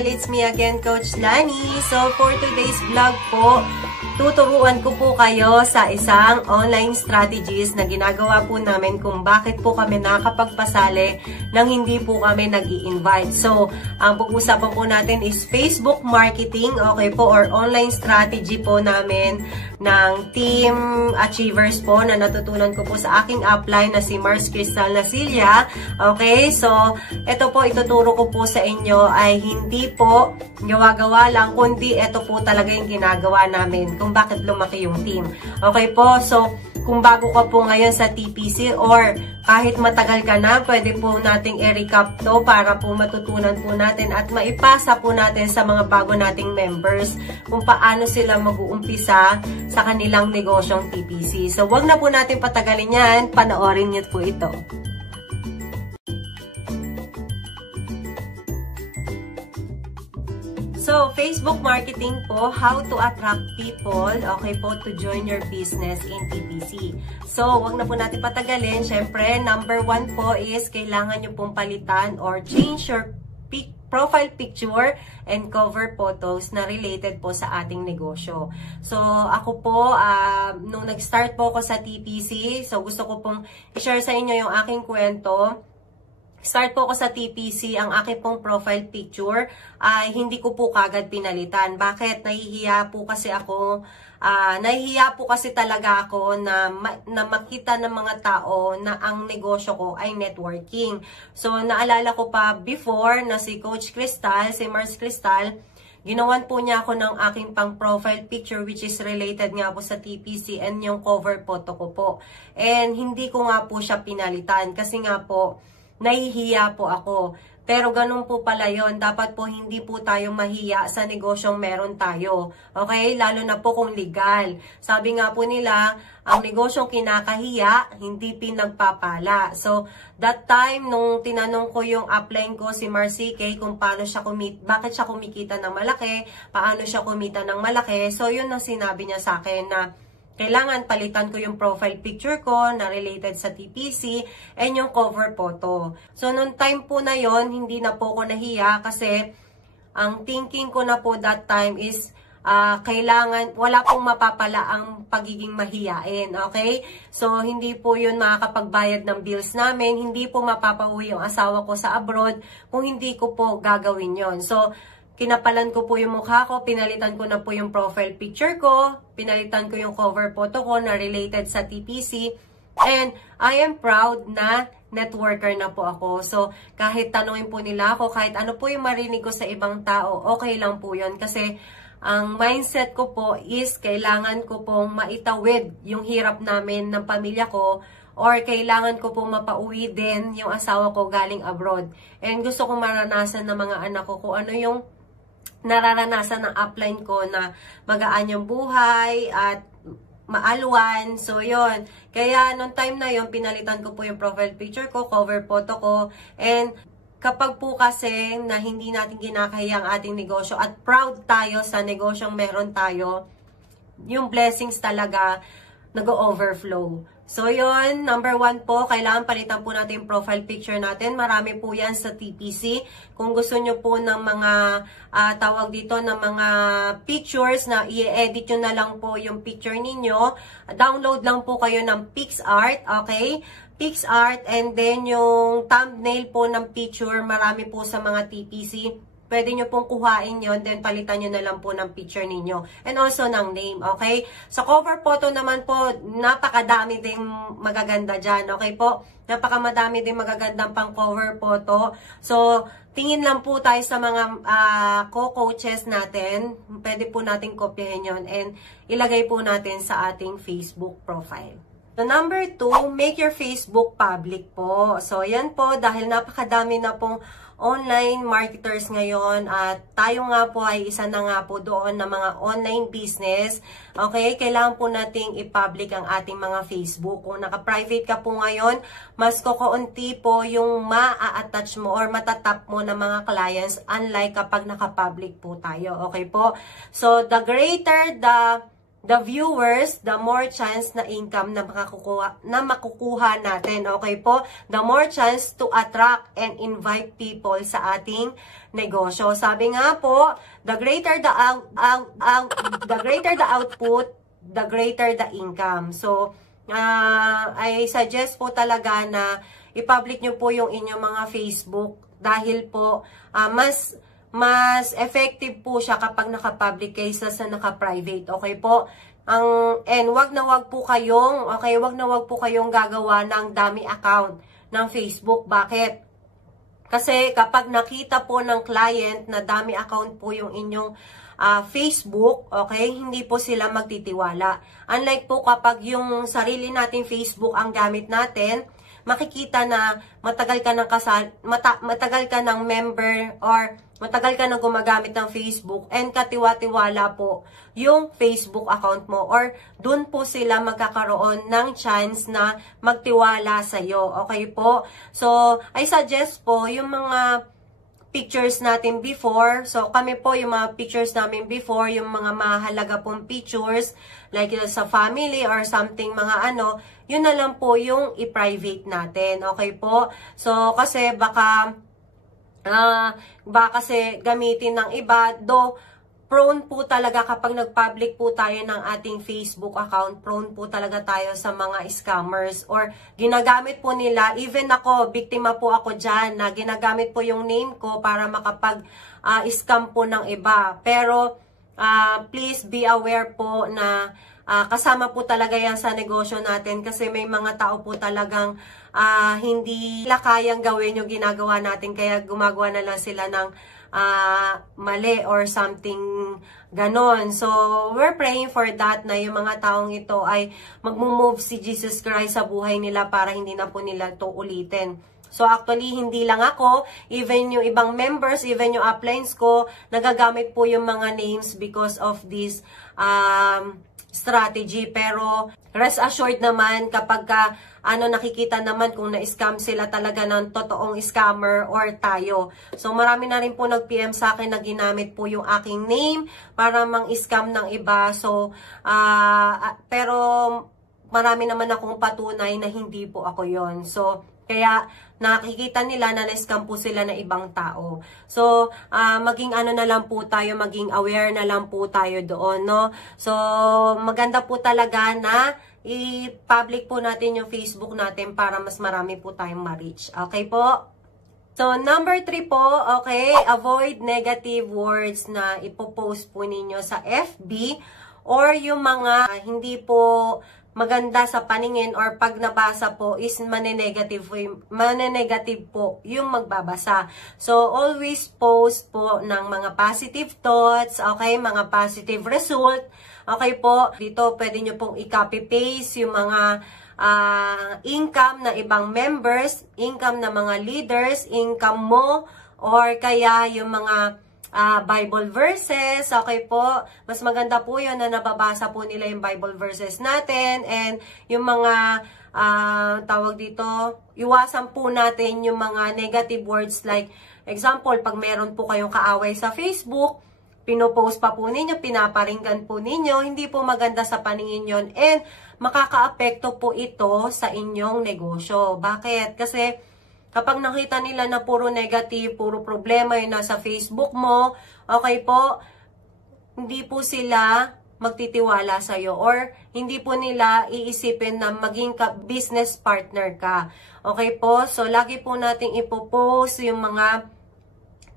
It's me again, Coach Lani. So, for today's vlog po, tuturuan ko po kayo sa isang online strategies na ginagawa po namin kung bakit po kami nakakapagpasali nang hindi po kami nag-i-invite. So, ang pag-usapan po natin is Facebook marketing, okay po, or online strategy po namin ng Team Achievers po na natutunan ko po sa aking upline na si Mars Crystal Nasilia. Okay, so, ito po ituturo ko po sa inyo ay hindi po gawa-gawa lang, kundi ito po talaga yung ginagawa namin kung bakit lumaki yung team. Okay po, so kung bago ka po ngayon sa TPC or kahit matagal ka na, pwede po nating i-recap to para po matutunan po natin at maipasa po natin sa mga bago nating members kung paano sila mag-uumpisa sa kanilang negosyong TPC. So wag na po natin patagalin yan, panoorin niyo po ito. So, Facebook marketing po, how to attract people, okay po, to join your business in TPC. So, wag na po natin patagalin. Siyempre, number 1 po is kailangan nyo pong palitan or change your profile picture and cover photos na related po sa ating negosyo. So, ako po, nung nag-start po ako sa TPC, so gusto ko pong i-share sa inyo yung aking kwento. Start po ako sa TPC, ang aking pong profile picture ay hindi ko po kagad pinalitan. Bakit? Nahihiya po kasi talaga ako na makita ng mga tao na ang negosyo ko ay networking. So, naalala ko pa before na si Coach Crystal, si Mars Crystal, ginawan po niya ako ng aking pang profile picture which is related nga po sa TPC and yung cover photo ko po. And hindi ko nga po siya pinalitan kasi nga po, nahihiya po ako. Pero ganun po pala yun. Dapat po hindi po tayo mahiya sa negosyong meron tayo. Okay? Lalo na po kung legal. Sabi nga po nila, ang negosyong kinakahiya, hindi pinagpapala. So, that time, nung tinanong ko yung upline ko, si Marcy Kay, kung paano siya bakit siya kumikita ng malaki, paano siya kumita ng malaki. So, yun ang sinabi niya sa akin na kailangan palitan ko yung profile picture ko na related sa TPC and yung cover photo. So, noong time po na yon hindi na po ako nahiya kasi ang thinking ko na po that time is kailangan, wala pong mapapala ang pagiging mahiyain. Okay? So, hindi po yun makakapagbayad ng bills namin. Hindi po mapapauwi yung asawa ko sa abroad kung hindi ko po gagawin yon. So, kinapalan ko po yung mukha ko, pinalitan ko na po yung profile picture ko, pinalitan ko yung cover photo ko na related sa TPC, and I am proud na networker na po ako. So, kahit tanungin po nila ako, kahit ano po yung marinig ko sa ibang tao, okay lang po yun. Kasi, ang mindset ko po is kailangan ko pong maitawid yung hirap namin ng pamilya ko, or kailangan ko pong mapauwi din yung asawa ko galing abroad. And gusto kong maranasan ng mga anak ko kung ano yung nararanasan ng upline ko na magaan yung buhay at maalwan. So, yon. Kaya, nung time na yon pinalitan ko po yung profile picture ko, cover photo ko, and kapag po kasi na hindi natin kinakaya ang ating negosyo at proud tayo sa negosyong meron tayo, yung blessings talaga nag-overflow. So, yun, number 1 po, kailangan palitan po natin yung profile picture natin. Marami po yan sa TPC. Kung gusto nyo po ng mga, tawag dito, ng mga pictures na i-edit nyo na lang po yung picture ninyo, download lang po kayo ng PixArt, okay? PixArt, and then yung thumbnail po ng picture, marami po sa mga TPC. Pwede nyo pong kuhain yon, then palitan nyo na lang po ng picture ninyo. And also ng name, okay? Sa cover photo naman po, napakadami ding magaganda dyan, okay po? Napakamadami ding magagandang pang cover photo. So, tingin lang po tayo sa mga co-coaches natin. Pwede po natin kopyahin yon and ilagay po natin sa ating Facebook profile. So, number 2, make your Facebook public po. So, yan po, dahil napakadami na pong online marketers ngayon at tayo nga po ay isa na nga po doon na mga online business. Okay, kailangan po nating i-public ang ating mga Facebook. Kung naka-private ka po ngayon, mas kukunti po yung ma-attach mo or matatap mo ng mga clients unlike kapag naka-public po tayo. Okay po? So, the greater the the viewers, the more chance na income na makukuha natin. Okay po? The more chance to attract and invite people sa ating negosyo. Sabi nga po, the greater the output, the greater the income. So, I suggest po talaga na i-public nyo po yung inyong mga Facebook dahil po mas effective po siya kapag naka-public kaysa sa naka-private. Okay po? And wag na wag po kayong gagawa ng dummy account ng Facebook. Bakit? Kasi kapag nakita po ng client na dummy account po yung inyong Facebook, okay, hindi po sila magtitiwala. Unlike po kapag yung sarili nating Facebook ang gamit natin, makikita na matagal ka ng member or matagal ka nang gumagamit ng Facebook and katiwa-tiwala po yung Facebook account mo or dun po sila magkakaroon ng chance na magtiwala sa'yo. Okay po? So, I suggest po yung mga pictures natin before. So, kami po yung mga pictures namin before, yung mga mahalaga pong pictures like sa family or something mga yun na lang po yung i-private natin. Okay po? So, kasi baka kasi gamitin ng iba, though prone po talaga kapag nag-public po tayo ng ating Facebook account, prone po talaga tayo sa mga scammers or ginagamit po nila, even ako, biktima po ako dyan, na ginagamit po yung name ko para makapag-scam po ng iba. Pero please be aware po na kasama po talaga yan sa negosyo natin kasi may mga tao po talagang hindi nila kayang gawin yung ginagawa natin kaya gumagawa na lang sila ng mali or something ganon. So, we're praying for that na yung mga taong ito ay mag-move si Jesus Christ sa buhay nila para hindi na po nila ito ulitin. So, actually, hindi lang ako, even yung ibang members, even yung uplines ko, nagagamit po yung mga names because of this strategy. Pero, rest assured naman kapag nakikita naman kung na-scam sila talaga ng totoong scammer or tayo. So, marami na rin po nag-PM sa akin na ginamit po yung aking name para mang-scam ng iba. So, pero marami naman akong patunay na hindi po ako yon. So, kaya nakikita nila na na-scam po sila na ibang tao. So, maging na lang po tayo, maging aware na lang po tayo doon, no? So, maganda po talaga na i-public po natin yung Facebook natin para mas marami po tayong ma-reach. Okay po? So, number 3 po, okay, avoid negative words na ipopost po ninyo sa FB or yung mga hindi po maganda sa paningin or pag nabasa po is manenegative po yung magbabasa. So, always post po ng mga positive thoughts, okay, mga positive result, okay po. Dito, pwede nyo pong i-copy-paste yung mga income na ibang members, income na mga leaders, income mo, or kaya yung mga Bible verses, okay po. Mas maganda po yun na nababasa po nila yung Bible verses natin and yung mga tawag dito, iwasan po natin yung mga negative words like, example, pag meron po kayong kaaway sa Facebook, pinopost pa po ninyo, pinaparinggan po ninyo, hindi po maganda sa paningin yun and makakaapekto po ito sa inyong negosyo. Bakit? Kasi kapag nakita nila na puro negative, puro problema yung nasa Facebook mo, okay po, hindi po sila magtitiwala sa'yo or hindi po nila iisipin na maging business partner ka. Okay po? So, lagi po nating ipopost yung mga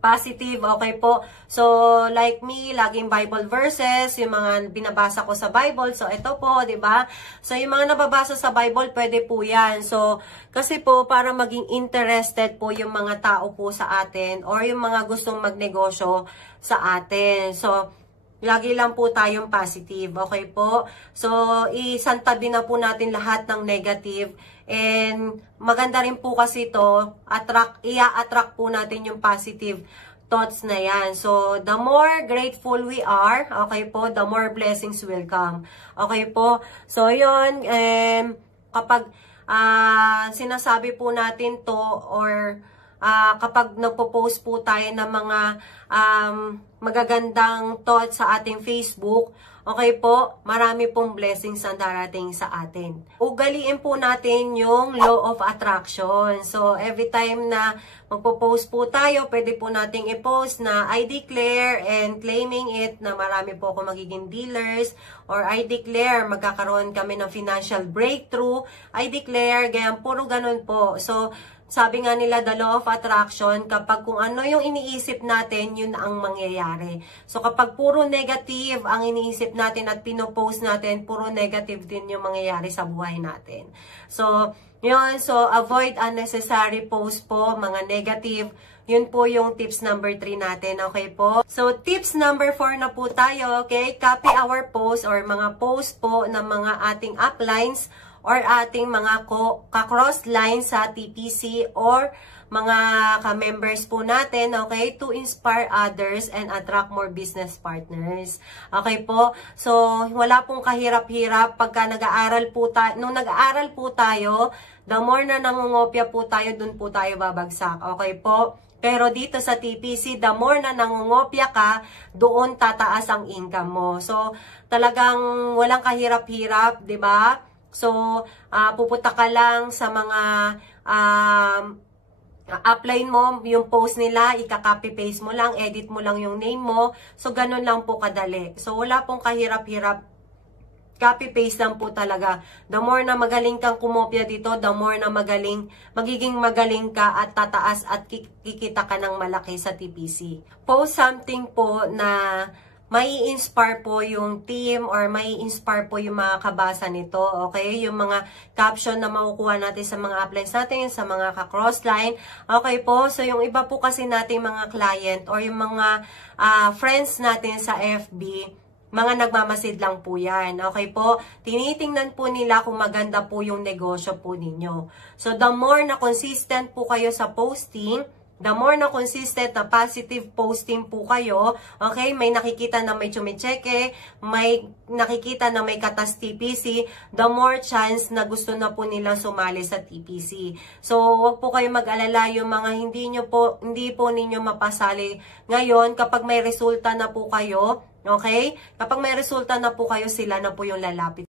positive, okay po. So, like me, laging Bible verses, yung mga binabasa ko sa Bible. So, ito po, 'di ba? So, yung mga nababasa sa Bible, pwede po 'yan. So, kasi po para maging interested po yung mga tao po sa atin or yung mga gustong magnegosyo sa atin. So, lagi lang po tayong positive, okay po? So, isantabi na po natin lahat ng negative. And maganda rin po kasi ito, i-attract po natin yung positive thoughts na yan. So, the more grateful we are, okay po, the more blessings will come. Okay po? So, yun, kapag sinasabi po natin to or kapag nagpo-post po tayo ng mga magagandang thoughts sa ating Facebook, okay po, marami pong blessings ang darating sa atin. Ugaliin po natin yung law of attraction. So, every time na magpo-post po tayo, pwede po nating i-post na I declare and claiming it na marami po ako magiging dealers, or I declare magkakaroon kami ng financial breakthrough, I declare, ganyan, puro ganun po. So, sabi nga nila, the law of attraction, kapag kung ano yung iniisip natin, yun ang mangyayari. So, kapag puro negative ang iniisip natin at pinopost natin, puro negative din yung mangyayari sa buhay natin. So, yun. So, avoid unnecessary post po, mga negative. Yun po yung tips number 3 natin, okay po? So, tips number 4 na po tayo, okay? Copy our post or mga post po ng mga ating uplines or ating mga ka-cross line sa TPC or mga ka-members po natin, okay, to inspire others and attract more business partners. Okay po? So, wala pong kahirap-hirap pagka nag-aaral po tayo. Nung nag-aaral po tayo, the more na nangungopia po tayo, dun po tayo babagsak. Okay po? Pero dito sa TPC, the more na nangungopia ka, doon tataas ang income mo. So, talagang walang kahirap-hirap, 'di ba? So, pupunta ka lang sa mga upline mo, yung post nila, ika-copy-paste mo lang, edit mo lang yung name mo. So, ganun lang po kadali. So, wala pong kahirap-hirap. Copy-paste lang po talaga. The more na magaling kang kumopya dito, the more na magiging magaling ka at tataas at kikita ka ng malaki sa TPC. Post something po na may inspire po yung team or may inspire po yung mga kabasa nito, okay? Yung mga caption na makukuha natin sa mga uplines natin, sa mga ka-crossline, okay po? So, yung iba po kasi nating mga client or yung mga friends natin sa FB, mga nagmamasid lang po yan, okay po? Tinitingnan po nila kung maganda po yung negosyo po ninyo. So, the more na consistent po kayo sa posting, the more na consistent na positive posting po kayo, okay, may nakikita na may chumicheke, may nakikita na may katas TPC, the more chance na gusto na po nila sumali sa TPC. So, wag po kayo mag-alala yung mga hindi po ninyo mapasali ngayon kapag may resulta na po kayo, okay? Kapag may resulta na po kayo, sila na po yung lalapit.